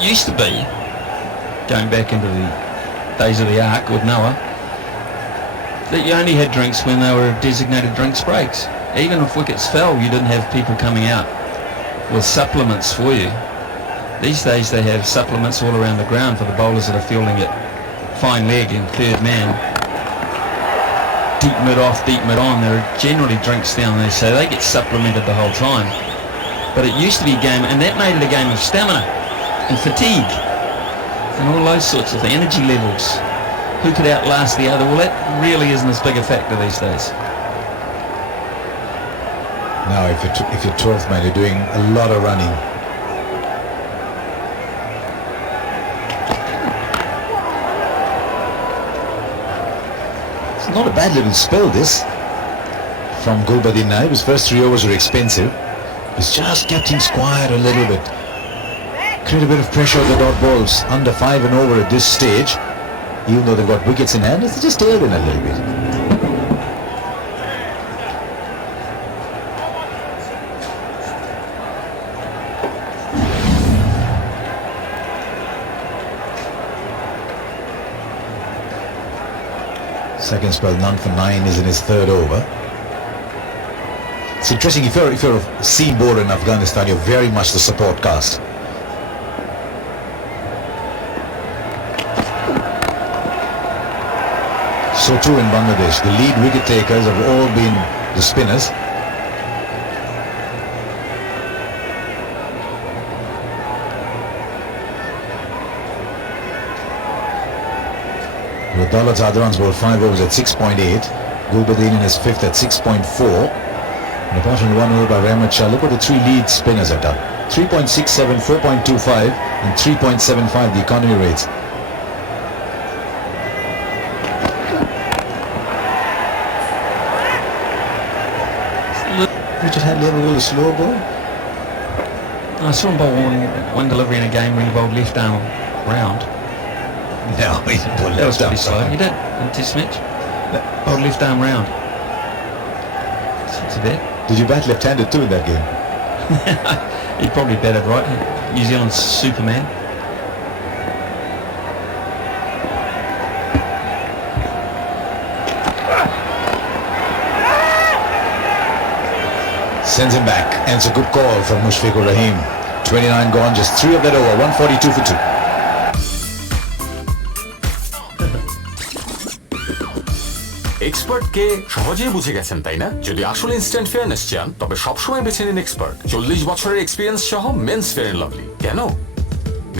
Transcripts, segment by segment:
used to be, going back into the days of the Ark with Noah, that you only had drinks when they were designated drinks breaks. Even if wickets fell, you didn't have people coming out with supplements for you. These days they have supplements all around the ground for the bowlers that are fielding it fine leg and third man. Deep mid off, deep mid on. There are generally drinks down there, so they get supplemented the whole time. But it used to be a game, and that made it a game of stamina and fatigue and all those sorts of things, energy levels. Who could outlast the other? Well, that really isn't as big a factor these days. Now, if you're 12th man, you're doing a lot of running. It's not a bad little spell, this, from Gulbadin now. His first 3 overs were expensive. He's just kept things quiet a little bit. Create a bit of pressure on the dot balls. Under 5 and over at this stage, even though they've got wickets in hand, it's just tailed in a little bit. Second spell, none for 9, is in his 3rd over. It's interesting, if you're a seam bowler in Afghanistan, you're very much the support cast. So too in Bangladesh. The lead wicket takers have all been the spinners. Daulat Zadran's bowled 5 overs at 6.8. Gulbadin in his 5th at 6.4. And apart from 1 over by Rahmat Shah, look what the 3 lead spinners have done. 3.67, 4.25 and 3.75 the economy rates. Richard Hadley ever bowled a slow ball? I saw him bowl one delivery in a game when he bowled left arm round. No, he didn't pull that was pretty slow. round. He did in test match. Bowled left arm round. It's a bit. Did you bat left-handed too in that game? He probably batted right. New Zealand's Superman. Sends him back, and it's a good call from Mushfiqur Rahim. 29 gone, just 3 of that over, 142 for 2. এক্সপার্টকে সহজেই বুঝে গেছেন তাই না? যদি আসলে instant fairness চান তবে সবসময় বেছে নিন এক্সপার্ট। 40 বছরের এক্সপিরিয়েন্স সহ মেন্স ফেয়ার এন্ড লাভলি। কেন?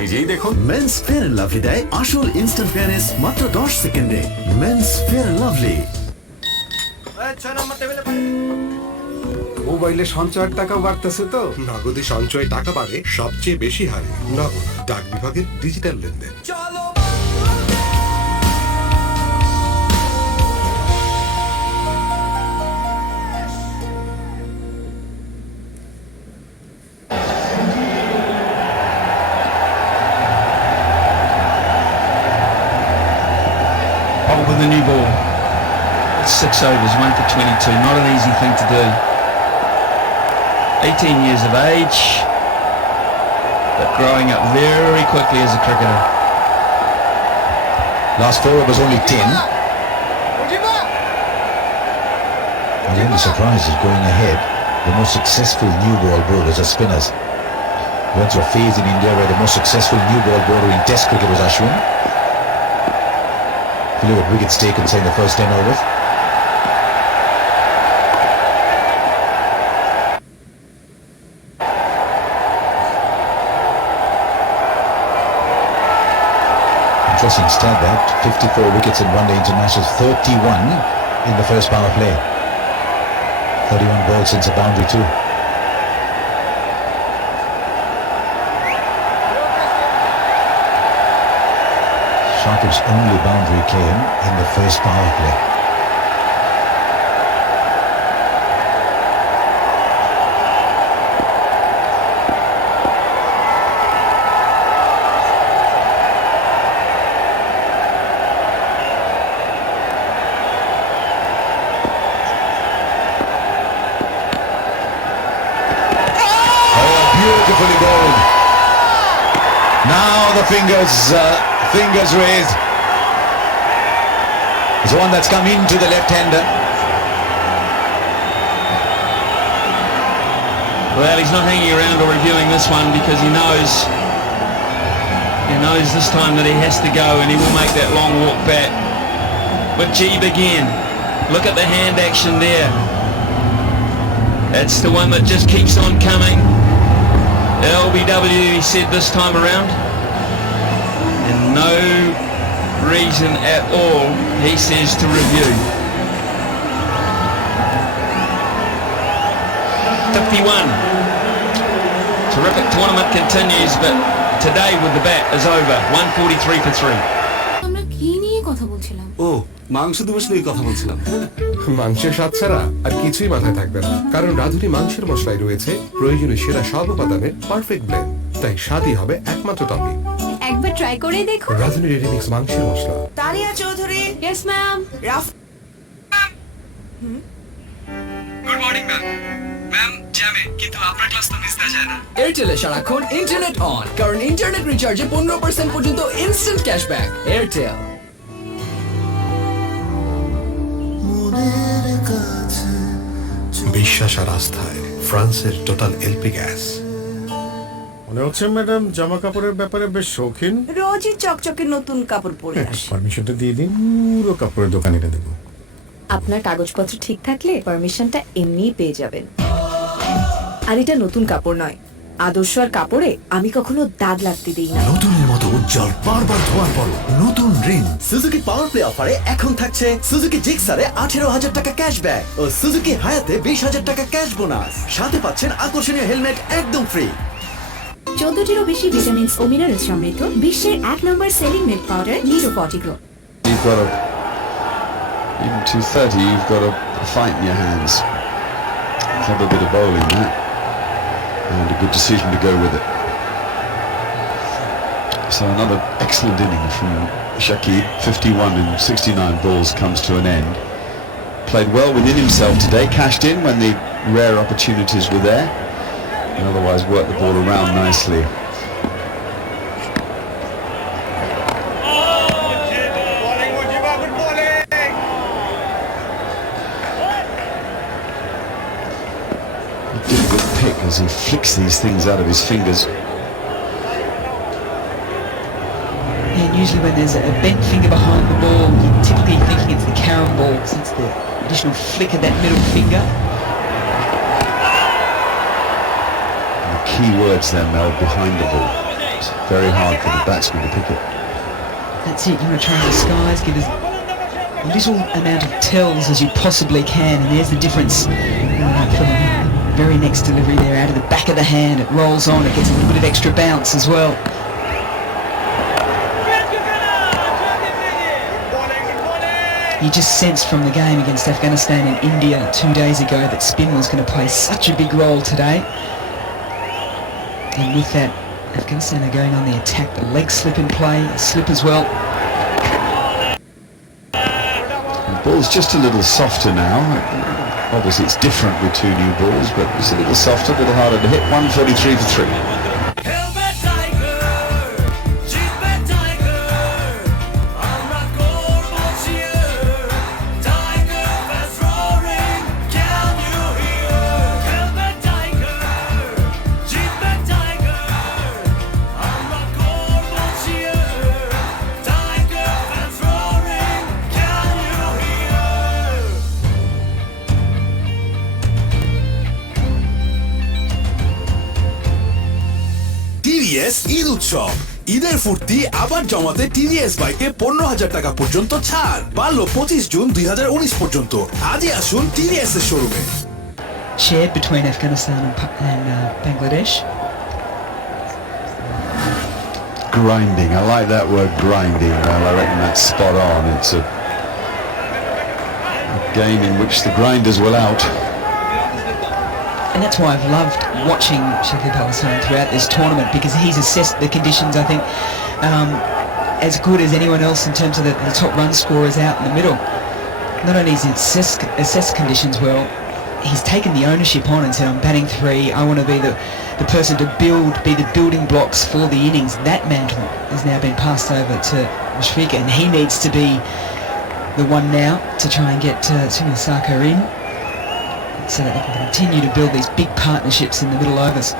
নিজেই দেখুন। মেন্স ফেয়ার এন্ড লাভলি দেয় আসল ইনস্ট্যান্ট ফেয়ারনেস মাত্র 10 সেকেন্ডে। Men's Fair and Lovely. মোবাইলে সঞ্চয়ের টাকা বাড়তেছে তো নগদে সঞ্চয় টাকা বাড়ে সবচেয়ে বেশি হারে নগদ ডাক বিভাগের ডিজিটাল লেনদেন। With the new ball. 6 overs, 1 for 22. Not an easy thing to do. 18 years of age, but growing up very quickly as a cricketer. Last 4 overs only 10. I'm really surprised he's going ahead. The most successful new ball bowlers are spinners. Went through a phase in India where the most successful new ball bowler in Test cricket was Ashwin. If you look at wickets taken, say, in the first 10 overs. Interesting stat that. 54 wickets in one-day internationals, 31 in the first power play. 31 balls since a boundary too. Shakib's only boundary came in the first power play. Beautifully bowled. Now the fingers raised. It's one that's come into the left-hander. Well, he's not hanging around or reviewing this one because he knows this time that he has to go, and he will make that long walk back. But Jeeb again, look at the hand action there. That's the one that just keeps on coming. LBW, he said this time around, and no reason at all, he says, to review. 51. Terrific tournament continues, but today with the bat is over. 143 for 3. আমরা কি নিয়ে কথা বলছিলাম? ও মাংস দিবস নিয়ে কথা বলছিলাম। মাংসের স্বাদ ছাড়া আর কিছুই মাথায় থাকবে না, কারণ রাঁধুনি মাংসের মশলায় রয়েছে প্রয়োজনীয় সেরা সব উপাদানের পারফেক্ট ব্লেন্ড। তাই স্বাদই হবে একমাত্র টপিক। একবার ট্রাই করেই দেখো। রাঁধুনি রেডি মিক্স মাংসের মশলা। তানিয়া চৌধুরী। Yes ma'am. রাফ। Good morning ma'am. ম্যাম জ্যামে, কিন্তু আপনার ক্লাস তো মিস না যায় না। এয়ারটেলে সারাক্ষণ ইন্টারনেট অন, কারণ ইন্টারনেট রিচার্জে 15% পর্যন্ত ইনস্ট্যান্ট ক্যাশব্যাক। এয়ারটেল। বিশ্বাস আর আস্থায় ফ্রান্সের টোটাল এলপি গ্যাস। মনে হচ্ছে ম্যাডাম জামা কাপড়ের ব্যাপারে বেশ শৌখিন। রোজই চকচকে নতুন কাপড় পরে আসে। পারমিশনটা দিয়ে দিন, পুরো কাপড়ের দোকান এনে দেবো। আপনার কাগজপত্র ঠিক থাকলে পারমিশনটা এমনিই পেয়ে যাবেন। আর এটা নতুন কাপড় নয়, আদর্শ আর কাপড়ে আমি কখনো দাগ লাগতে দিই না। নতুনের মতো উজ্জ্বল, বারবার ধোয়ার পর নতুন রিং। সুজুকি পাওয়ার প্লে অফারে এখন থাকছে সুজুকি জিক্সারে 18,000 টাকা ক্যাশব্যাক ও সুজুকি হায়াতে 20,000 টাকা ক্যাশ বোনাস। সাথে পাচ্ছেন আকর্ষণীয় হেলমেট একদম ফ্রি। 14টিরও বেশি ভিটামিনস ও মিনারেলস সমৃদ্ধ বিশ্বের 1 number selling milk powder Nido Fortigrow. Even 230, you've got a fight in your hands. Have a bit of bowling that, and a good decision to go with it. So another excellent inning from Shakib. 51 in 69 balls comes to an end. Played well within himself today, cashed in when the rare opportunities were there, and otherwise worked the ball around nicely. Difficult pick as he flicks these things out of his fingers. And usually when there's a bent finger behind the ball, you're typically thinking it's the carom ball, since the additional flick of that middle finger. And the key words there, Mel, behind the ball. It's very hard for the batsman to pick it. That's it, you want to try and disguise, give as little amount of tells as you possibly can, and there's the difference. For the very next delivery there, out of the back of the hand, it rolls on, it gets a little bit of extra bounce as well. You just sensed from the game against Afghanistan and India 2 days ago that spin was going to play such a big role today. And with that, Afghanistan are going on the attack. The leg slip in play, slip as well. The ball's just a little softer now. Obviously it's different with two new balls, but it's a little softer, a little harder to hit. 143 for 3. TVS Eid উৎসব, ঈদের ফুর্তি আবার জমাতে TVS বাইকে 15,000 টাকা পর্যন্ত ছাড়। পারলো 25 জুন 2019 পর্যন্ত। আজই আসুন টিভিএস এর শোরুমে। Shared between Afghanistan and Bangladesh. Grinding, I like that word, grinding. Well, I reckon that's spot on. It's a game in which the grinders will out. And that's why I've loved watching Shakib Al Hasan throughout this tournament, because he's assessed the conditions, I think, as good as anyone else in terms of the top run scorers out in the middle. Not only has he assessed conditions well, he's taken the ownership on and said, I'm batting 3, I want to be the person to be the building blocks for the innings. That mantle has now been passed over to Mushfiq, and he needs to be the one now to try and get Saka in so that they can continue to build these big partnerships in the middle overs.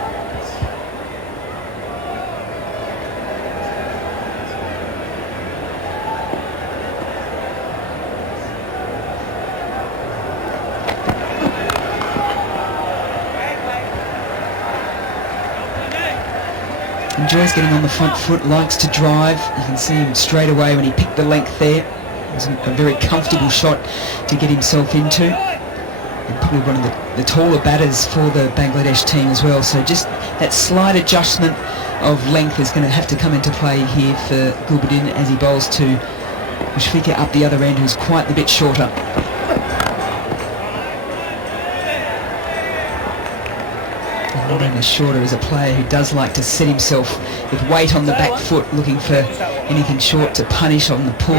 Enjoys getting on the front foot, likes to drive. You can see him straight away when he picked the length there. It was a very comfortable shot to get himself into. And probably one of the taller batters for the Bangladesh team as well. So just that slight adjustment of length is going to have to come into play here for Gulbuddin as he bowls to Mushfiq up the other end, who's quite a bit shorter. Not only shorter as a player who does like to set himself with weight on the back foot, looking for anything short to punish on the pull,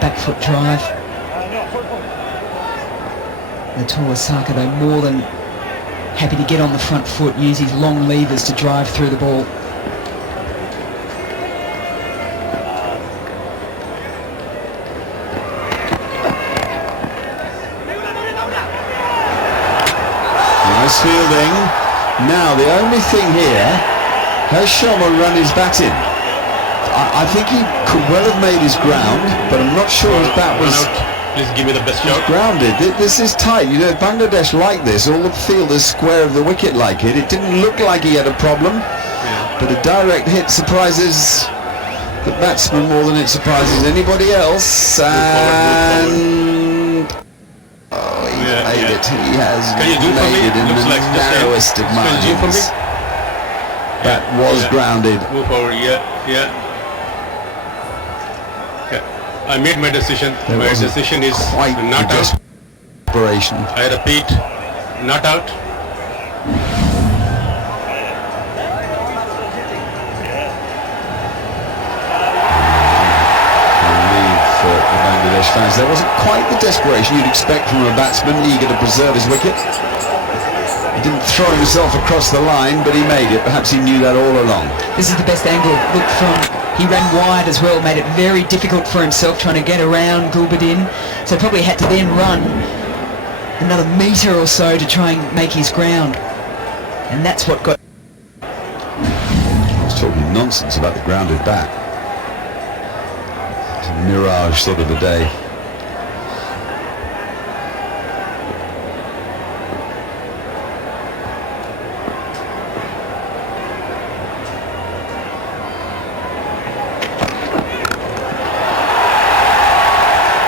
back foot drive. The taller Saka, though, more than happy to get on the front foot, use his long levers to drive through the ball. Nice fielding. Now, the only thing here, has Sharma run his bat in? I think he could well have made his ground, but I'm not sure his bat was... Please give me the best shot. Grounded. This is tight. You know, Bangladesh like this. All the fielders square of the wicket like it. It didn't look like he had a problem, but a direct hit surprises the batsman more than it surprises anybody else. And... made it. He has made it in the narrowest of margins. That was grounded. Move forward, yeah. I made my decision. My decision is not out. Desperation. I repeat, not out. Fans. There wasn't quite the desperation you'd expect from a batsman eager to preserve his wicket. He didn't throw himself across the line, but he made it. Perhaps he knew that all along. This is the best angle. Look, he ran wide as well, made it very difficult for himself trying to get around Gulbuddin. So probably had to then run another metre or so to try and make his ground. And that's what got... I was talking nonsense about the grounded bat. Mirage sort of a day.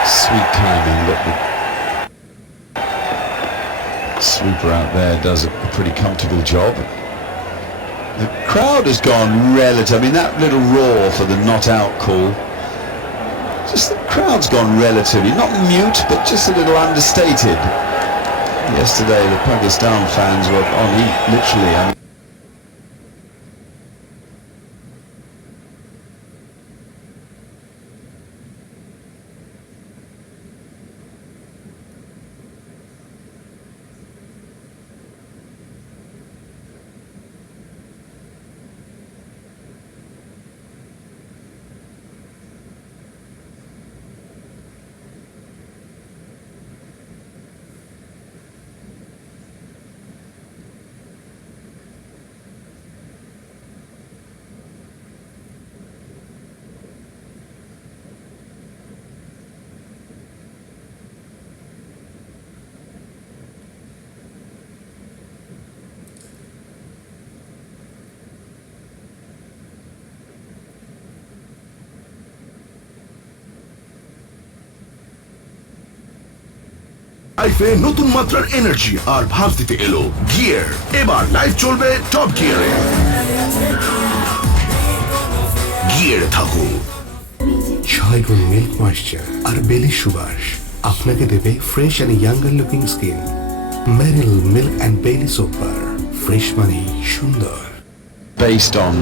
Sweet timing, but the sweeper out there does a pretty comfortable job. The crowd has gone relative. I mean, that little roar for the not out call. Just the crowd's gone relatively, not mute, but just a little understated. Yesterday, the Pakistan fans were on literally. I mean, লাইফে নতুন মাত্রার energy আর ভাব দিতে এলো gear. এবার life চলবে top গিয়ারে। গিয়ারে থাকো। 6 গুণ মিল্ক ময়েশ্চার আর বেলি সুবাস আপনাকে দেবে fresh and younger looking skin. Meril milk and বেলি সোপার ফ্রেশ মানে সুন্দর। Based on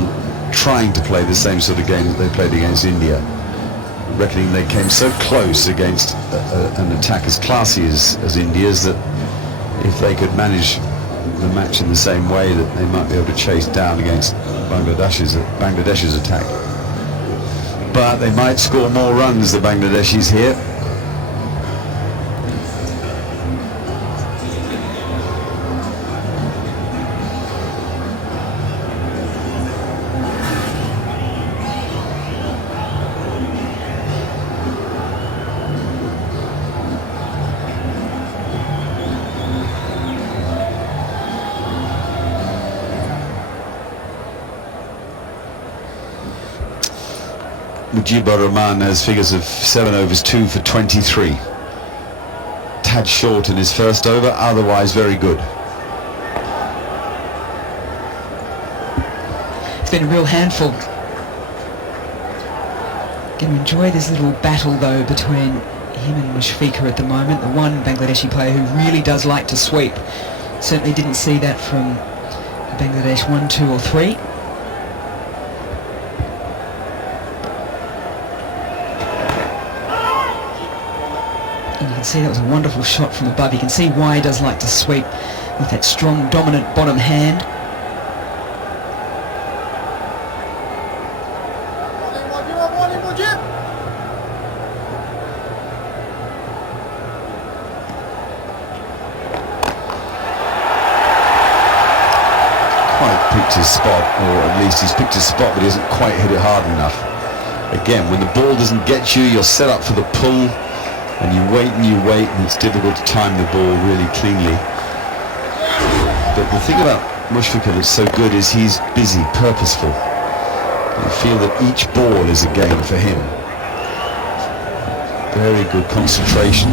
trying to play the same sort of game that they played against India, reckoning they came so close against an attack as classy as India's that if if they could manage the match in the same way, that they might be able to chase down against Bangladesh's attack. But they might score more runs, the Bangladeshis here. Mujibur Rahman has figures of 7 overs 2 for 23. Tad short in his first over, otherwise very good. It's been a real handful. Going to enjoy this little battle though between him and Mushfiqur at the moment, the one Bangladeshi player who really does like to sweep. Certainly didn't see that from Bangladesh 1, 2 or 3. And you can see that was a wonderful shot from above. You can see why he does like to sweep with that strong dominant bottom hand. Picked his spot, or at least he's picked his spot, but he hasn't quite hit it hard enough. Again, when the ball doesn't get you, you're set up for the pull, and you wait, and it's difficult to time the ball really cleanly. But the thing about Mushfiqur that's so good is he's busy, purposeful. You feel that each ball is a game for him. Very good concentration.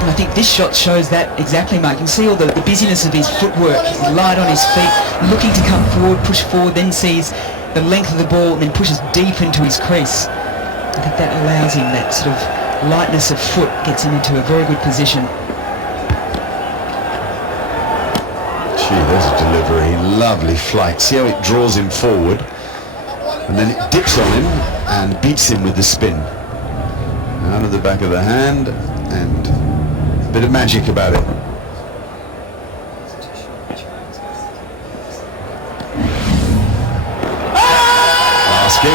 I think this shot shows that exactly, Mark. You can see all the busyness of his footwork. He's light on his feet, looking to come forward, push forward, then sees the length of the ball and then pushes deep into his crease. I think that allows him that sort of lightness of foot, gets him into a very good position. Gee, there's a delivery. Lovely flight. See how it draws him forward, and then it dips on him and beats him with the spin. Out of the back of the hand, and a bit of magic about it.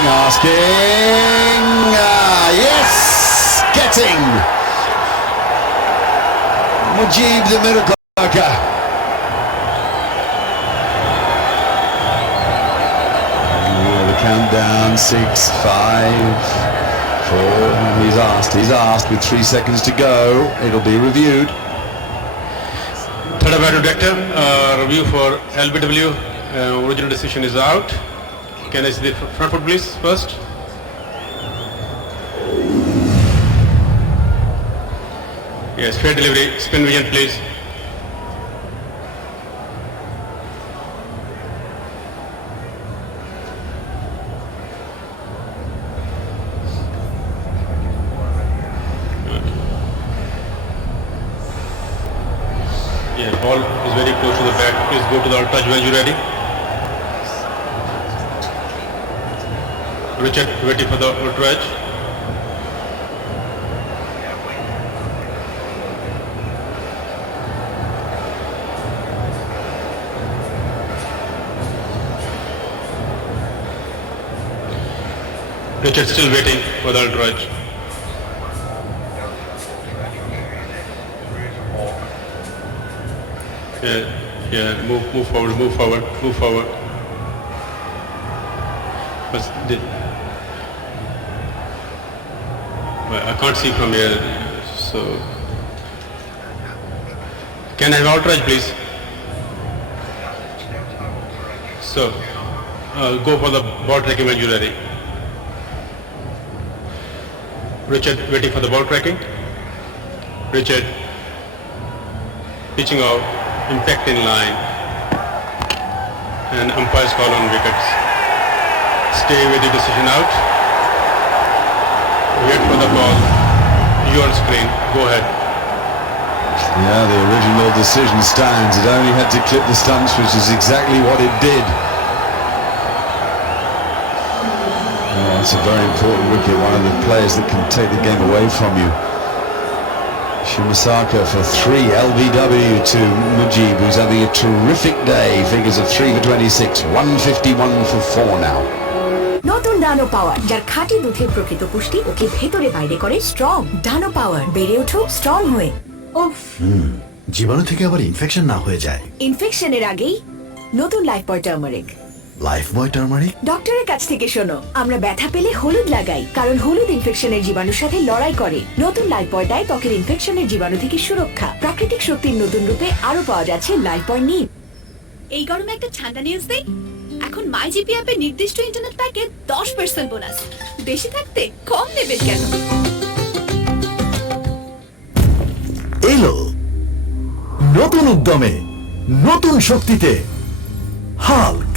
Asking. Yes! Getting! Mujib the miracle worker. The countdown, 6, 5... He's asked with 3 seconds to go. It'll be reviewed. Third umpire director, review for LBW. Original decision is out. Can I see the front foot please first? Yes, fair delivery. Spin vision please. Yeah, ball is very close to the bat. Please go to the touch when you're ready. Richard waiting for the ultra edge. Richard still waiting for the ultra edge. Yeah, move forward. I can't see from here, so can I have outrage please? So go for the ball tracking when you're ready. Richard waiting for the ball tracking. Richard pitching out, impact in line, and umpire's call on wickets. Stay with the decision out. Wait for the ball. Your screen. Go ahead. Yeah, the original decision stands. It only had to clip the stumps, which is exactly what it did. That's a very important wicket, one of the players that can take the game away from you. Shimasaka for 3, LBW to Mujib, who's having a terrific day. Figures of 3 for 26, 151 for 4 now. নতুন ডানো পাওয়ার, যার খাঁটি দুধের প্রকৃত পুষ্টি ওকে ভেতরে বাইরে করে strong. ডানো পাওয়ার, বেড়ে ওঠো স্ট্রং হয়ে। উফ, জীবাণু থেকে আবার ইনফেকশন না হয়ে যায়। ইনফেকশনের আগেই নতুন লাইফ বয় টার্মারিক। লাইফ বয় টার্মারিক? ডক্টরের কাছ থেকে শোনো, আমরা ব্যথা পেলে হলুদ লাগাই, কারণ হলুদ ইনফেকশনের জীবাণুর সাথে লড়াই করে। নতুন লাইফ বয় দেয় ত্বকের ইনফেকশনের জীবাণু থেকে সুরক্ষা। প্রাকৃতিক শক্তির নতুন রূপে আরো পাওয়া যাচ্ছে লাইফ বয় নিম। এই গরমে একটা ঠান্ডা নিউজ দেই। এখন মাই জিপি অ্যাপে নির্দিষ্ট ইন্টারনেট প্যাকে 10% বোনাস। বেশি থাকতে কম নেবেন কেন? এলো নতুন উদ্যমে, নতুন শক্তিতে হাল্ক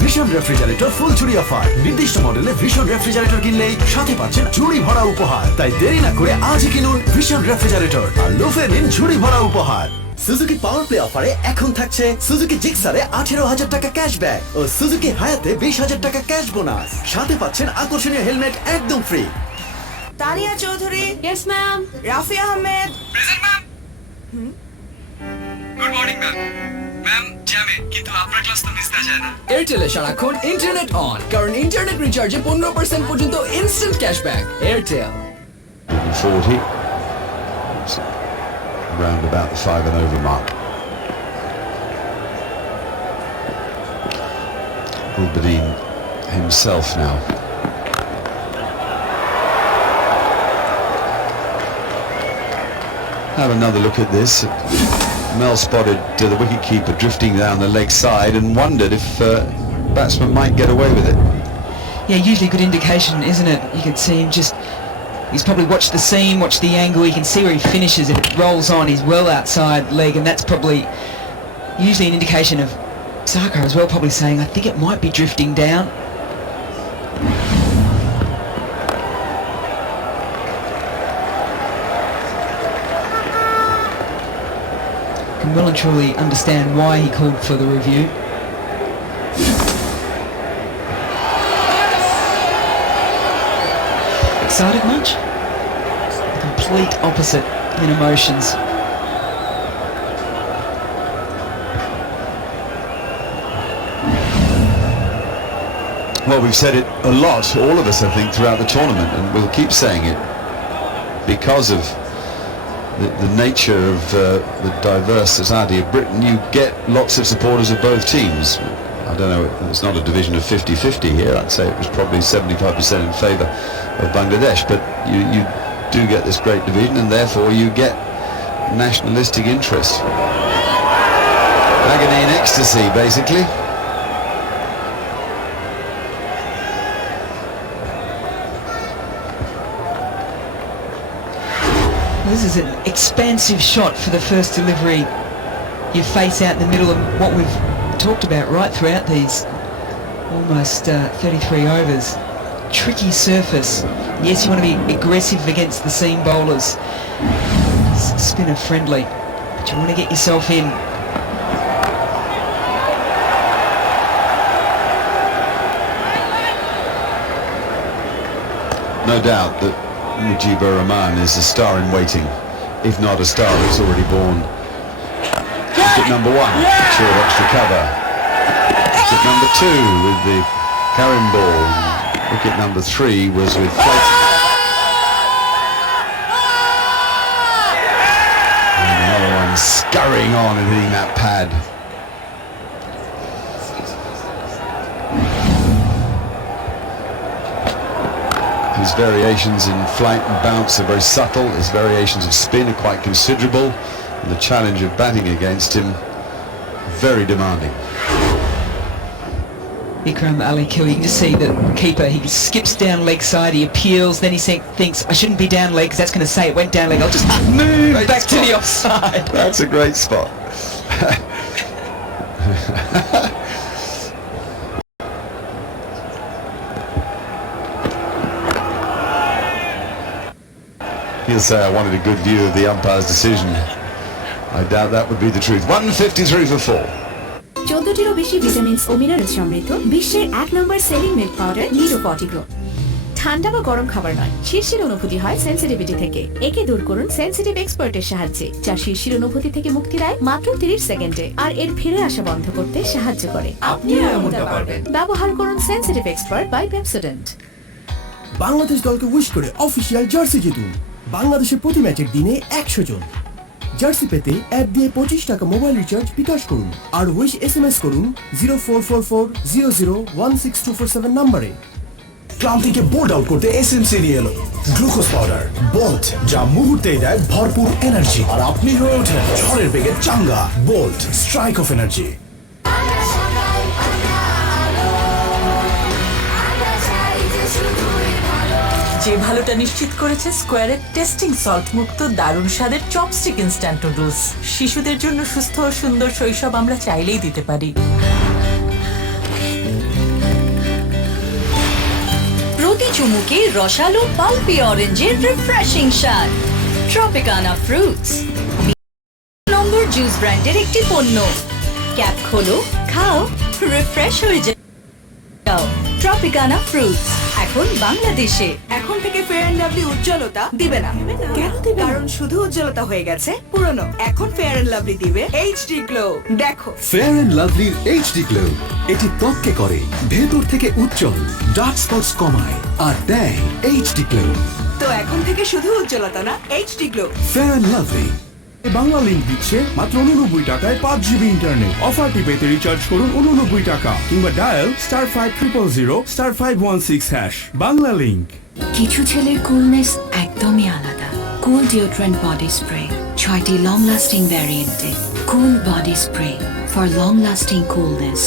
ভিশন রেফ্রিজারেটর ফুল চুরি অফার। নির্দিষ্ট মডেলে ভিশন রেফ্রিজারেটর কিনলেই সাথে পাচ্ছেন ঝুড়ি ভরা উপহার। তাই দেরি না করে আজই কিনুন ভিশন রেফ্রিজারেটর আর লুফে নিন ঝুড়ি ভরা উপহার। সুজুকি পাওয়ার প্লে অফারে এখন থাকছে সুজুকি জিক্সারে 18,000 টাকা ক্যাশব্যাক ও সুজুকি হায়াতে 20,000 টাকা ক্যাশ বোনাস। সাথে পাচ্ছেন আকর্ষণীয় হেলমেট একদম free. Tania Chowdhury, yes ma'am. Rafi Ahmed, present ma'am. Good morning ma'am. Ma'am জ্যামে, কিন্তু আপনার ক্লাস তো মিস দেওয়া যায় না। এয়ারটেলে সারাক্ষণ ইন্টারনেট অন, কারণ ইন্টারনেট রিচার্জে 15% পর্যন্ত instant cashback. Airtel 40, round about the 5 and over mark. Gulbadin himself now. Have another look at this. Mel spotted the wicketkeeper drifting down the leg side and wondered if batsman might get away with it. Yeah, usually a good indication, isn't it? You can see him just... He's probably watched the seam, watched the angle. You can see where he finishes. If it rolls on, he's well outside leg, and that's probably usually an indication of Saka as well, probably saying, I think it might be drifting down. Can well and truly understand why he called for the review. Excited much? Complete opposite in emotions. Well, we've said it a lot, all of us, I think, throughout the tournament, and we'll keep saying it because of the nature of the diverse society of Britain. You get lots of supporters of both teams. I don't know, it's not a division of 50-50 here. I'd say it was probably 75% in favour of Bangladesh, but you do get this great division, and therefore you get nationalistic interest. Agony and ecstasy, basically. This is an expansive shot for the first delivery. You face out in the middle of what we've talked about right throughout these almost 33 overs. Tricky surface. Yes, you want to be aggressive against the seam bowlers. Spinner friendly, but you want to get yourself in. No doubt that Mujibur Rahman is a star in waiting, if not a star that's already born. Wicket number 1, short extra cover. Wicket number 2 with the Karim ball. Wicket number 3 was with flight. And another one scurrying on and hitting that pad. His variations in flight and bounce are very subtle. His variations of spin are quite considerable. And the challenge of batting against him, very demanding. Ikram Ali Kill, you can just see the keeper, he skips down leg side, he appeals, then he thinks, I shouldn't be down leg because that's going to say it went down leg, I'll just move Great back spot. to the offside. That's a great spot. He'll say I wanted a good view of the umpire's decision. I doubt that would be the truth. 153 for 4. 14টিরও বেশি vitamins ও mineral সমৃদ্ধ বিশ্বের 1 number selling milk powder Nido ফর্টিগ্রো। ঠান্ডা বা গরম খাবার নয়, শিরশির অনুভূতি হয় সেন্সিটিভিটি থেকে। একে দূর করুন সেন্সিটিভ এক্সপার্টের সাহায্যে, যা শিরশির অনুভূতি থেকে মুক্তি দেয় মাত্র 30 সেকেন্ডে আর এর ফিরে আসা বন্ধ করতে সাহায্য করে। আপনিও এমনটা পারবেন। ব্যবহার করুন sensitive expert by Pepsodent. Bangladesh দলকে উইশ করে অফিসিয়াল জার্সি জিতুন। বাংলাদেশের প্রতি ম্যাচের দিনে 100 জন। জার্সি পেতে অ্যাপ দিয়ে 25 টাকা মোবাইল রিচার্জ বিকাশ করুন আর উইশ SMS করুন 044400162447 নম্বরে। ক্লান্তিকে বোল্ড আউট করতে এসএমসি নিয়ে এলো গ্লুকোজ পাউডার বোল্ট, যা মুহূর্তেই দেয় ভরপুর এনার্জি আর আপনি হয়ে ওঠেন ঝড়ের বেগে চাঙ্গা। Bolt, strike of energy. যে ভালোটা নিশ্চিত করেছে স্কোয়ারের টেস্টিং সল্ট মুক্ত দারুণ স্বাদের চপস্টিক ইনস্ট্যান্ট নুডলস। শিশুদের জন্য সুস্থ ও সুন্দর শৈশব আমরা চাইলেই দিতে পারি। প্রতি চুমুকে রসালো পালপি অরেঞ্জের রিফ্রেশিং স্বাদ। ট্রপিকানা ফ্রুটস নম্বর জুস ব্র্যান্ডের একটি পণ্য। ক্যাপ খোলো, খাও, রিফ্রেশ হয়ে যাও। ট্রপিকানা ফ্রুটস এখন বাংলাদেশে। এখন থেকে ফেয়ার এন্ড লাভলি উজ্জ্বলতা দিবে না। কেন দিবে? কারণ শুধু উজ্জ্বলতা হয়ে গেছে পুরনো। এখন ফেয়ার এন্ড লাভলি দিবে এইচডি গ্লো। দেখো ফেয়ার এন্ড লাভলির এইচডি গ্লো, এটি ত্বককে করে ভেতর থেকে উজ্জ্বল, ডার্ক স্পটস কমায় আর দেয় এইচডি গ্লো। তো এখন থেকে শুধু উজ্জ্বলতা না, HD glow. Fair and Lovely. Banglalink দিচ্ছে মাত্র 89 টাকায় 5 জিবি ইন্টারনেট। অফারটি পেতে রিচার্জ করুন 89 টাকা কিংবা ডায়াল *5000*516#। বাংলা লিংক। কিছু ছেলের কুলনেস একদমই আলাদা। কুল ডিওড্রেন্ট বডি স্প্রে 6টি লং লাস্টিং ভ্যারিয়েন্টে। Cool body spray for long lasting coolness.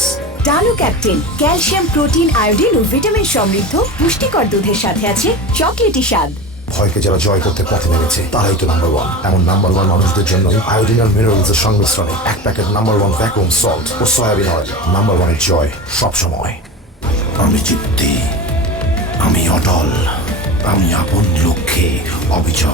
ডালো ক্যাপ্টেন ক্যালসিয়াম, প্রোটিন, আয়োডিন ও ভিটামিন সমৃদ্ধ পুষ্টিকর দুধের সাথে আছে চকলেটি স্বাদ। ভয়কে যারা জয় করতে পথে নেমেছে তারাই তো নাম্বার ওয়ান। এমন নাম্বার ওয়ান মানুষদের জন্য আয়োডিন আর মিনারেলস এর সংমিশ্রণে 1 packet number one vacuum salt ও সয়াবিন অয়েল। নাম্বার ওয়ানের জয় সবসময়। আমি জিততে, আমি অটল, আমি আপন লক্ষ্যে অবিচল।